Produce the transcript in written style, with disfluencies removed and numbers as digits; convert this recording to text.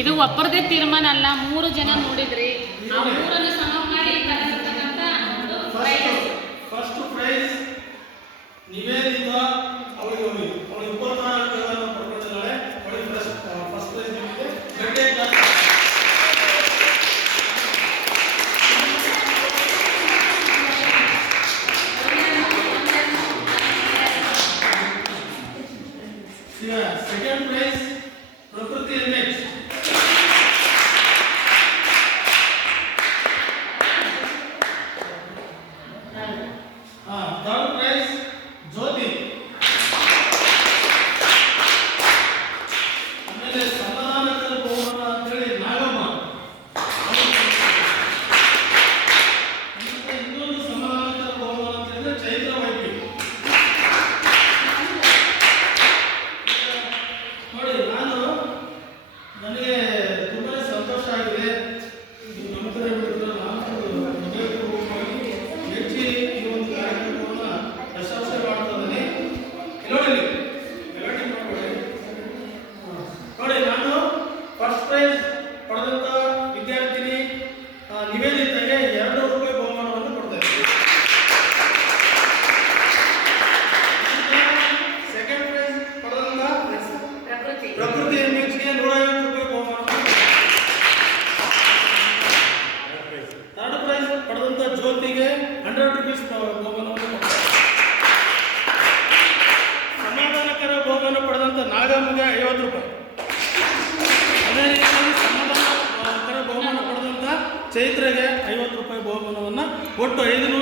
ಇದು ಒಬ್ಬರದೇ ತೀರ್ಮಾನ ಅಲ್ಲ, 3 ಜನ ನೋಡಿದ್ರಿ. ಆ 3 ಸಮ ಮಾಡಿ ಕರೆದಿರ್ತಕ್ಕಂಥ ಒಂದು ಪ್ರೈಸ್. ಫಸ್ಟ್ ಪ್ರೈಸ್ ನಿವೇದಿತಾ ಅವಳಿಗೆ ಅವಳು 24 ಅಂಕಗಳನ್ನು ಪಡ್ಕೊಂಡಿದ್ದಾಳೆ. ಅವಳಿಗೆ ಫಸ್ಟ್ ಪ್ರೈಸ್ ನಿಮಗೆ ಗಡ್ಡೆ ಕ್ಲಾಸ್. ಸೆಕೆಂಡ್ ಪ್ರೈಸ್ ಪ್ರಕೃತಿ ಇಮೇಜ್. ಥರ್ಡ್ ಪ್ರೈಸ್ ಜ್ಯೋತಿ. ಆಮೇಲೆ ಸಮಾಧಾನಕರ ಬಹುಮಾನ ಅಂತೇಳಿ ನಾಗಮ್ಮ. ಇನ್ನೊಂದು ಸಮಾಧಾನಕರ ಬಹುಮಾನ ಅಂತ ಹೇಳಿದ್ರೆ ಚೈತ್ರ ವೈದ್ಯ. ನೋಡಿ, ನನಗೆ ತುಂಬಾ ಸಂತೋಷ ಆಗಿದೆ. ನಮ್ಮ ಕಡೆ ಹೆಚ್ಚಿ ಈ ಒಂದು ಕಾರ್ಯಕ್ರಮವನ್ನು ಪ್ರಶಂಸೆ ಮಾಡ್ತಾ ಇದ್ದೀನಿ. ನೋಡಿ, ನಾನು ಫಸ್ಟ್ ಪ್ರೈಸ್ ಪಡೆದಂತ ವಿದ್ಯಾರ್ಥಿನಿ ನಿವೇದಿತೆಗೆ 200 ರೂಪಾಯಿ ಬಹುಮಾನವನ್ನು ಕೊಡ್ತೇನೆ. ಸೆಕೆಂಡ್ ಪ್ರೈಸ್ ಪಡೆದಂತ ಪ್ರಕೃತಿ ಇಮೇಜ್ಗೆ 150 ರೂಪಾಯಿ ಬಹುಮಾನವನ್ನು. ಥರ್ಡ್ ಪ್ರೈಸ್ ಪಡೆದಂತ ಜ್ಯೋತಿಗೆ 100 ರೂಪೀಸ್ ಬಹುಮಾನವನ್ನು. ಸಮಾಧಾನಕರ ಬಹುಮಾನ ಪಡೆದಂತ ನಾಗಮ್ಮಗೆ 50 ರೂಪಾಯಿ. ಅದೇ ರೀತಿಯಾಗಿ ಸಮಾಧಾನಕರ ಬಹುಮಾನ ಪಡೆದಂತ ಚೈತ್ರೆಗೆ 50 ರೂಪಾಯಿ ಬಹುಮಾನವನ್ನು, ಒಟ್ಟು 500